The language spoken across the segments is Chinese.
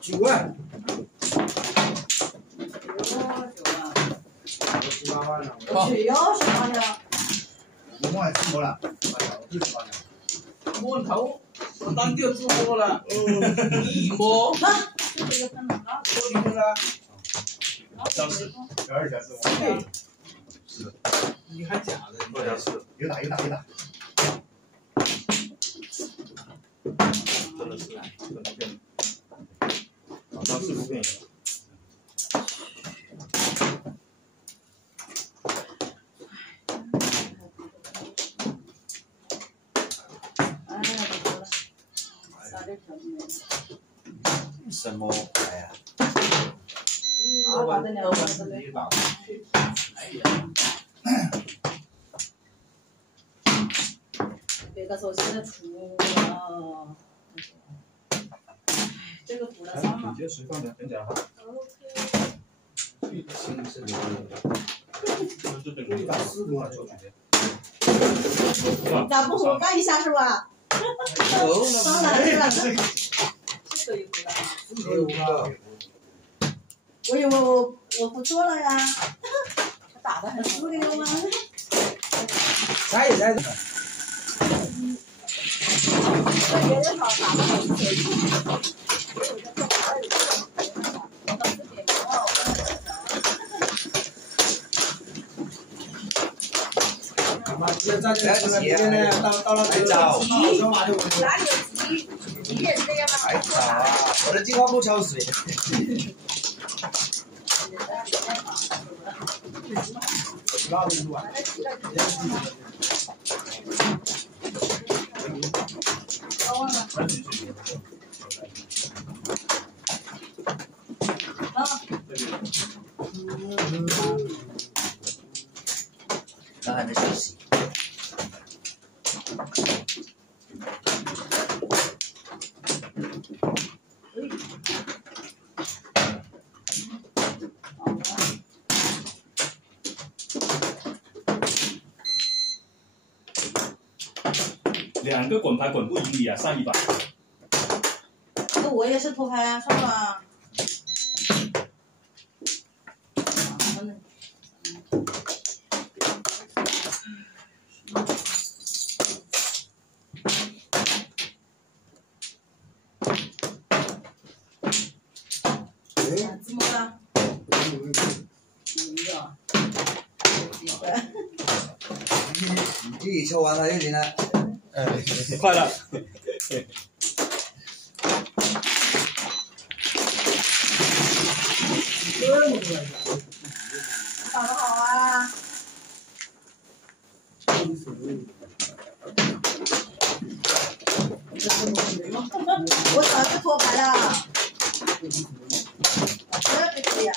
9万。18万了。去哟，18了。我还出国了，我18了。摸头，我当掉出摸了，一摸，这个分了啊。摸你了，小时12小时。对，是，你还假的， 2小时，有打。真的是很不便宜，早上是不便宜。 什么牌啊？啊，把这两个都没搞。别个说现在出了，这个涂了3嘛。你这水放点，等点哈。 新是的。这边你打4多就直接。咋不活干一下是吧？当然是吧。这个也涂了。我以为我不做了呀，他打得很输的吗？啥也在。别人好打得很随意。现在这个边呢，到了这个小马就哪里有急也是这样吗？还早啊，我的计划不超水。那就完。那还没休息。2个滚牌滚不赢你啊，上1把。那我也是拖拍啊，算了。怎么了？你抽完了就行了。快了。打得好啊！我早就脱牌了。这可以啊。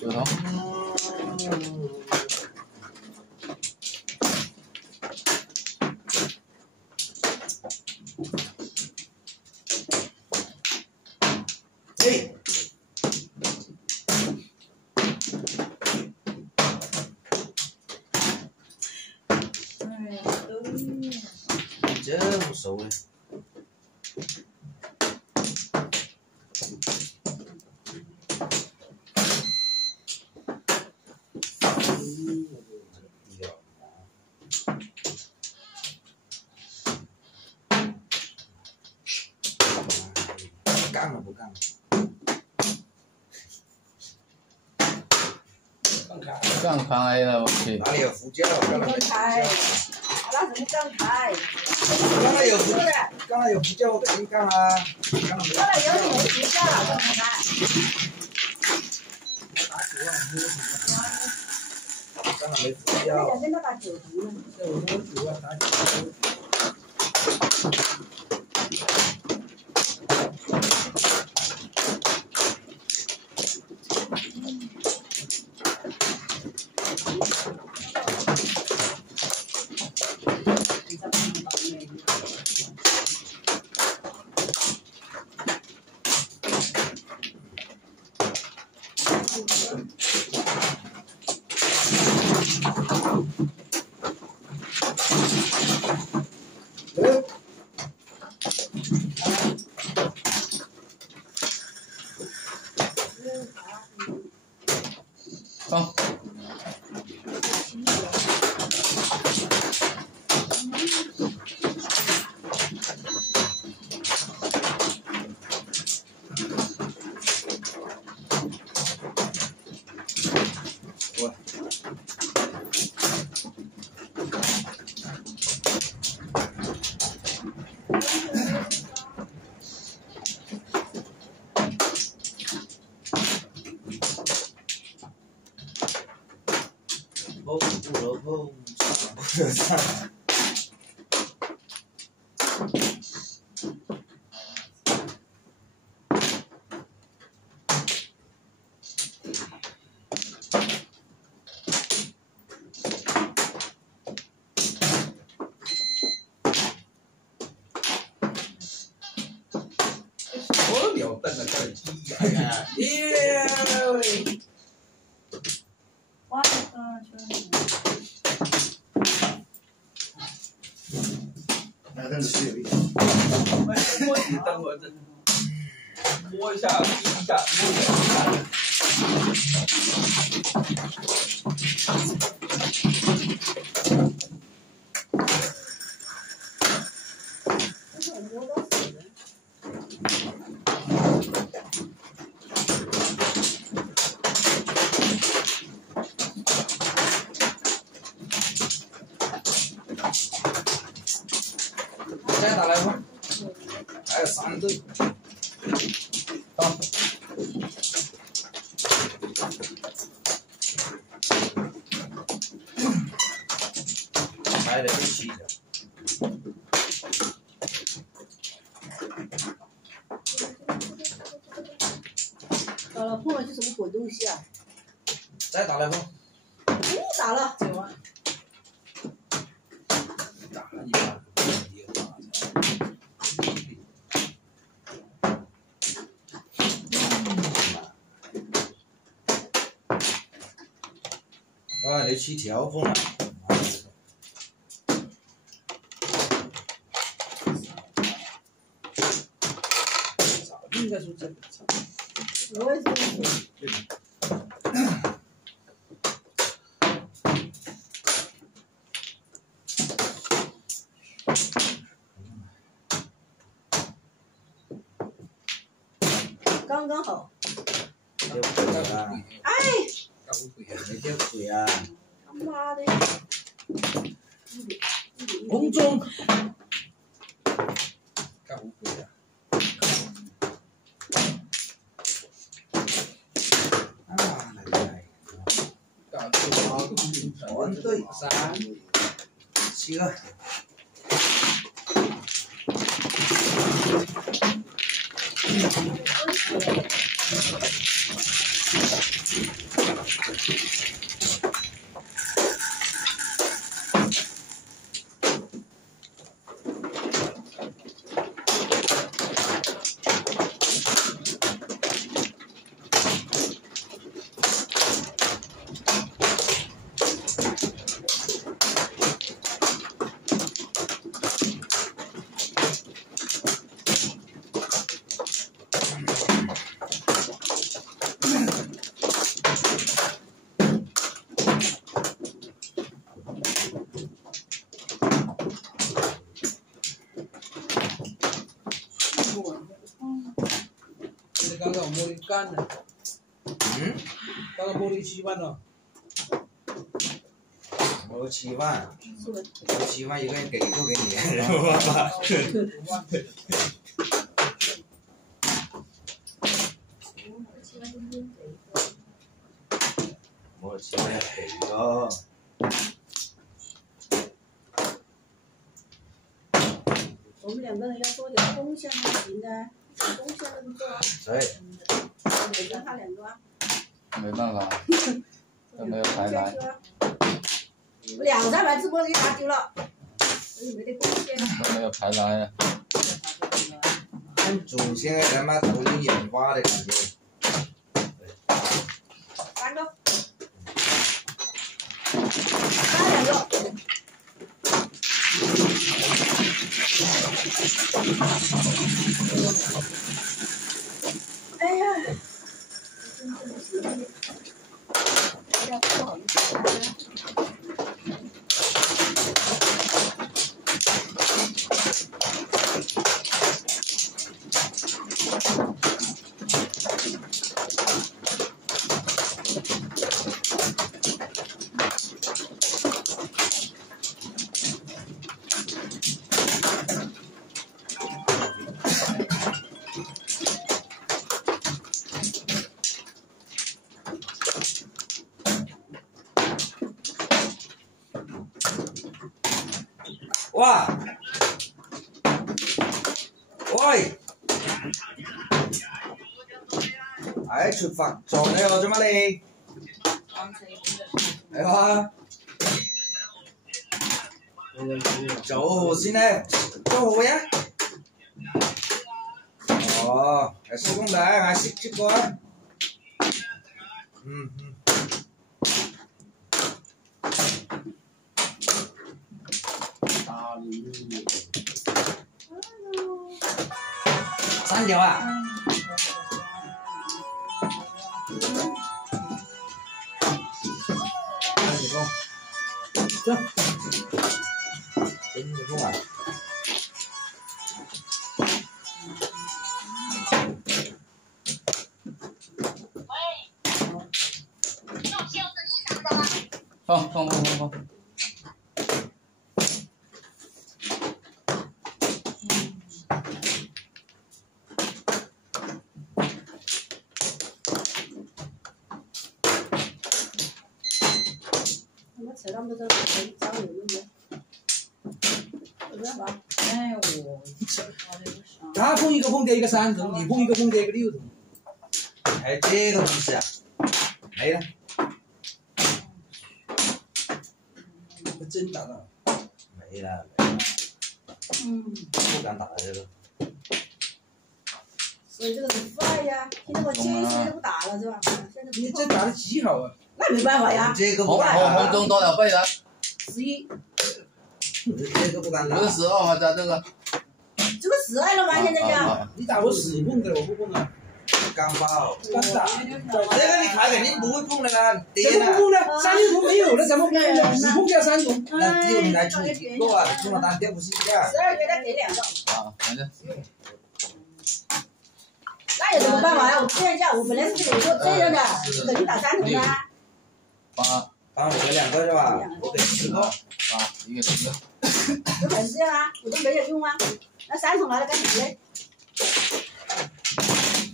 有了。哎。这无所谓。干了不干了？杠开了，我去。哪里有福建？我干了没福开，建。那什么杠开？刚才有福，刚才有胡椒，我等于干啊。过来有你没胡椒了，我看看。刚才没胡椒。两边都打酒足了。这我多久啊？打酒。放。我了蛋了，这鸡呀！耶喂！哇，那真是有一点。摸一等我这，摸一下，滴一下，摸一下。再打来吧，还有3队。放。还得洗着。打了碰了是什么鬼东西啊？再打来吧。不打了，走啊！打了你妈！啊，你去调风了。应该说这个。我也是。刚刚好。哎！你这鬼啊！他妈的！红中。干无鬼啊！啊，那个。干团队3、7个。刚刚摸的干了。刚刚摸的稀饭了。我6、7万，是不是6、7万一个人给一个给你，然后爸爸。我7万给一个。我们2个人要做点贡献才行的，贡献都不做。对。每人他2个。没办法，都没有牌来。我2张牌直播给他丢了，所以没得贡献。都没有牌来呀。看主现在他妈都有眼花的感觉。3个。2个。哎呀，真的是，有点不好意思啊。哇！喂！哎，出發撞你我做乜你？係啊！做先咧，做好呀？哦，係施工隊，係識過啊？嗯。3條啊！走，真的不玩。放。扯那么多交流那个，有没有吧？哎我他碰一个碰掉一个3筒，你碰一个碰掉一个6筒。还有这个东西啊？没了。真打了。没了。嗯。不敢打了这个。所以这个很快呀，听到我建议现在不打了是吧？现在你这打的极好啊！那没办法呀。这个不敢打。红中多少倍了？11。这个不敢打。不是12吗？这个。这个12了吗？现在就。你打我10碰的，我不碰啊。刚爆。刚打。这个你卡肯定不会碰的啦，怎么不碰呢？3筒没有了，怎么碰呢？10碰掉3筒。那只有你来出够啊，中了单掉不是一样。12给他给2个。啊，反正。那有什么办法呀？我这样下，我本来是给你说这样的，肯定打3筒的。8，帮我给2个是吧？我给10个。8，一个10个。有可能这样啊，我都没有用啊。那3筒拿来干什么嘞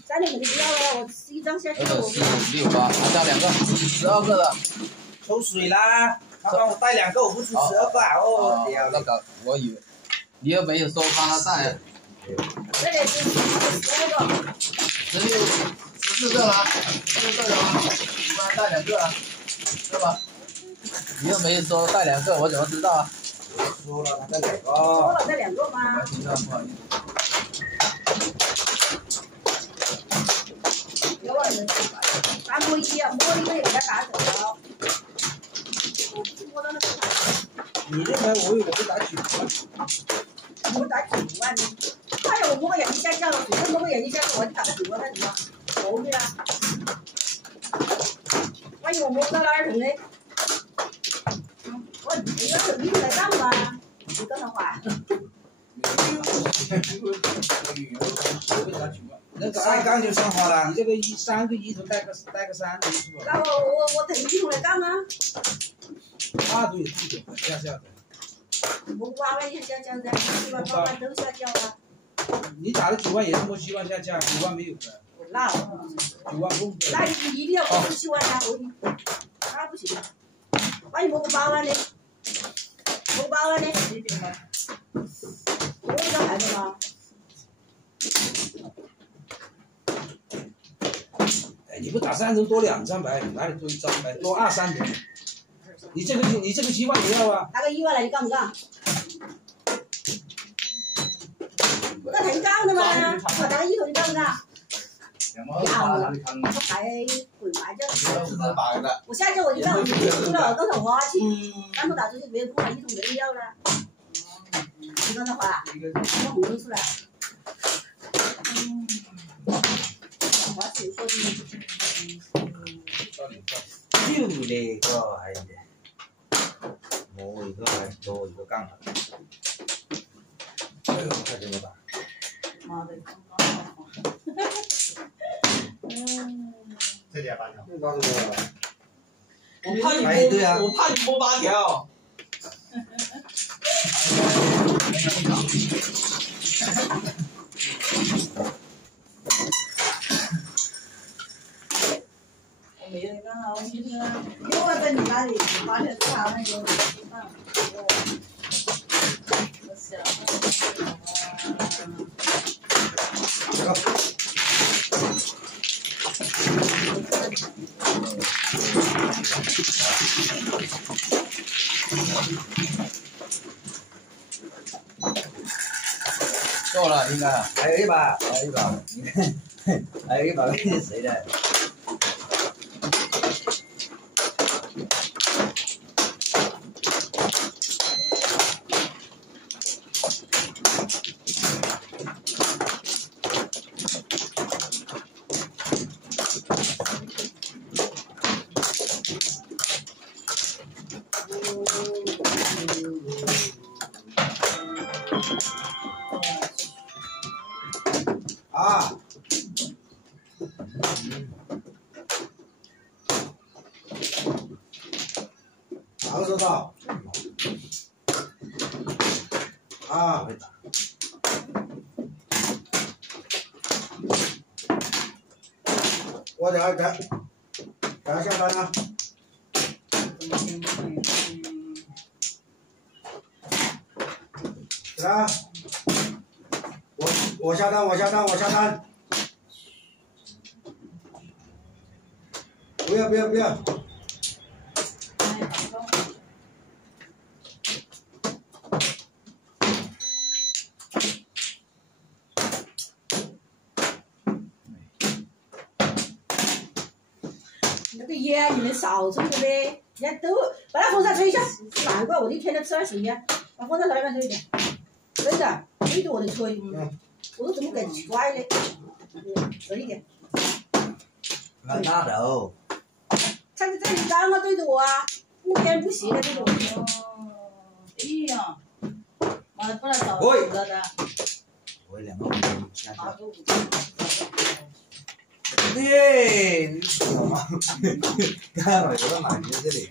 ？3筒肯定不要了呀，我1张下去了。4、6、8，还加2个，12个的。抽水啦！他帮我带2个，我不出12个啊！哦，那个我以为你又没有说帮他带。这里是12个。14个了，14个了吗？你帮他带2个啊，对吧？你又没说带2个，我怎么知道啊？说了，他带2个。说了带2个吗？不好意思。有啊，打摸一啊，摸一个也给他打走了。摸到那个。你这牌我有的是打9万。我打9万呢。哎呀，我摸个眼睛下降了，随便摸个眼睛下降，我就打个9万，那怎么？头对啊。万一我摸不到2筒呢？我你要是你来干嘛？你跟他换。那个2杠就上花了。你这个3个1筒带个3筒是吧？那我等1筒来干吗？啊大队地点下的。我8万也下降的，7万8万都下降了。你打的9万也是摸7万下降，9万没有的。那9万够。那一定要摸7万啊！那不行，万一摸个8万呢？摸8万呢？摸一张牌的吗？哎，你不打3张多2张牌，哪里多1张牌？多2、3点。你这个7万也要啊？拿个1万来，你干不干？我那很干的嘛，我拿个1头你干不干？我牌滚麻将，我下次我就干，我输了多少花去，3头打出去没有空了，1头没人要了。你刚才花，那红都出来。花钱说的。就那个还是。摸一个还多一个杠了，哎呦，快这么大！妈的，这里8条。我怕你摸8条。我没有你干啊，我今天又我在你那里8条吃好那个。我想。够了，应该。还有一把，你看，还有一把是谁的？啊！哪个收到？啊！我等下下单啊！来，我下单！不要！那个烟你们少抽点呗，人家都把那风扇吹一下，难怪我一天都吃20烟，把风扇朝那边吹一点，真的对着我的吹，我说怎么给摔嘞？折一点。蛮大的哦。他在这里刚刚对着我啊，不偏不斜的对着我。哎呀，妈的，不然找5个的。我2个5下去。对，你说嘛？看我有个满级这里。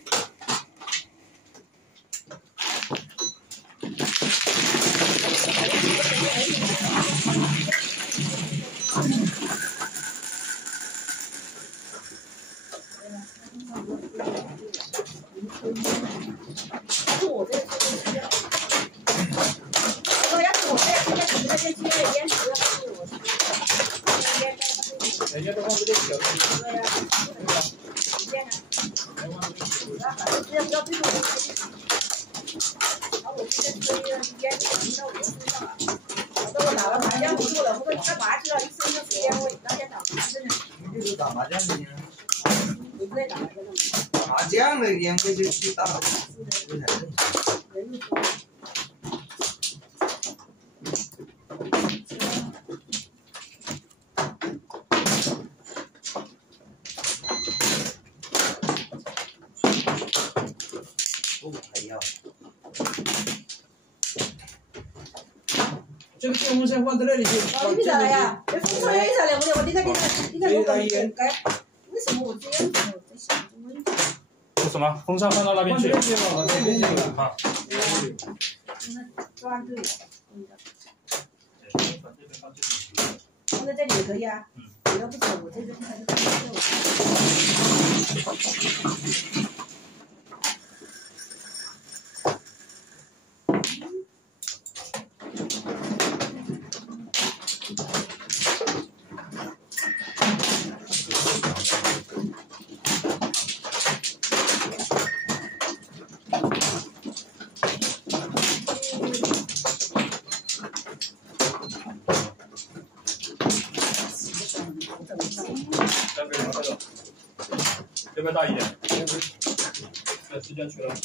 我这个要是我这样，现在你那边接的烟不要是我。人家都放这个小的。对呀，你见呢？这样不要对着我。然后我现在吹的烟传到我身上了。我说我打完麻将不做了，我说你干嘛去了？一身上是烟味，那天打麻将呢？你就是打麻将的呢？我不在打麻将呢。麻将的烟味就知道了，这才正常。还要。这个电风扇放在那里就。哦，你咋了呀？这风吹下来，我你看我为什么我这样子？我在想这个问题。什么？风扇放到那边去。好。装对了。放在这里也可以啊。你要不走，我这边还是放这里。要不要大一点？时间去了。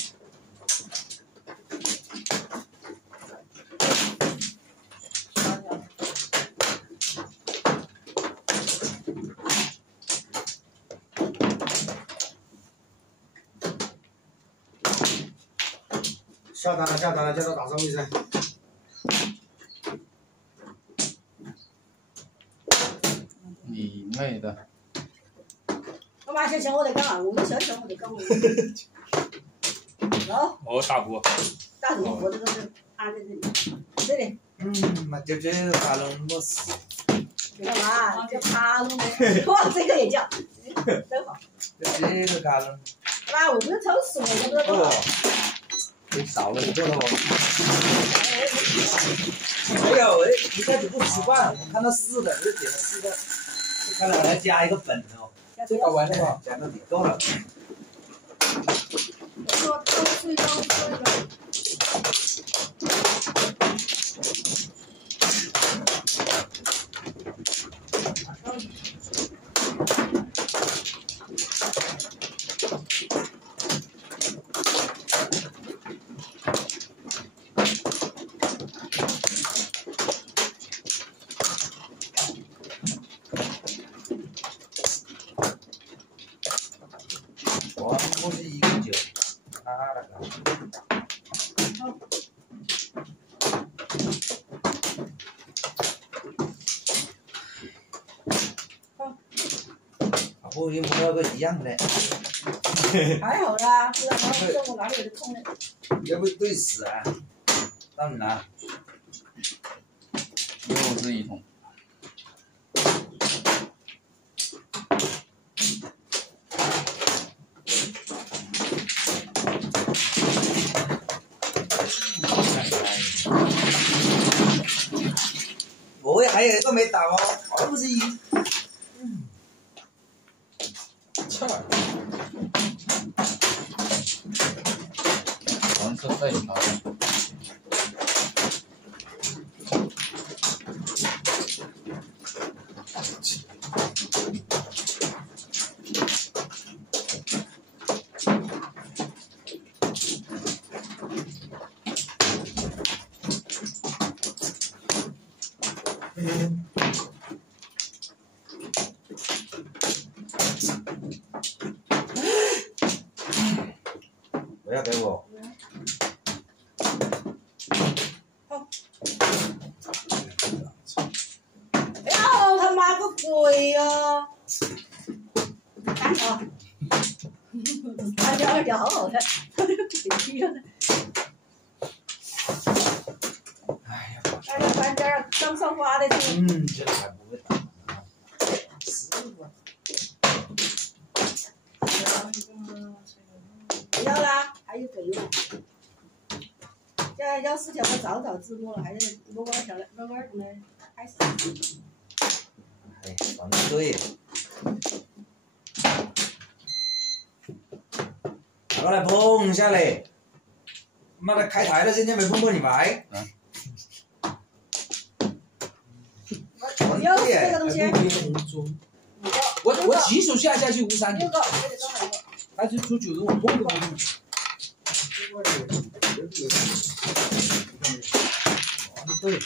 下单了，下单了，叫他打上卫生。你妹的！干嘛先我得干嘛？我们先我得干嘛？走。哦，大锅。大锅，我这个是安在这里，这里。嘛就这个卡龙没事。你干嘛？叫卡龙的。哇，这个也叫，真好。就这个卡龙。妈，我们超死我，这个多少？给少了一个了哦。没有哎，一开始不习惯，我看到4个，我就点了4个，看来我要加一个本哦。这搞完了吗？加到底够了。我说都睡觉睡了。我不是一个酒，他那个。我也摸到个一样的。还好啦，不然我哪里有的空呢？要不对死啊！让你拿。又是一桶。我还有一个没打哦，还不是一。黄色废条。不要给我。哎呀，他妈个鬼呀！干了，2条好好看，鬼呀！哎呀，大家搬家刚上花的去。这个还不会打。不要啦，还有给用。要4条，我早直播了，还是我条了，我呢还是。哎，反对。拿过来碰一下嘞！妈的，开台了，现在没碰过你牌。不要这个东西。我急手下去536个，还是出9个，我碰都没碰。对。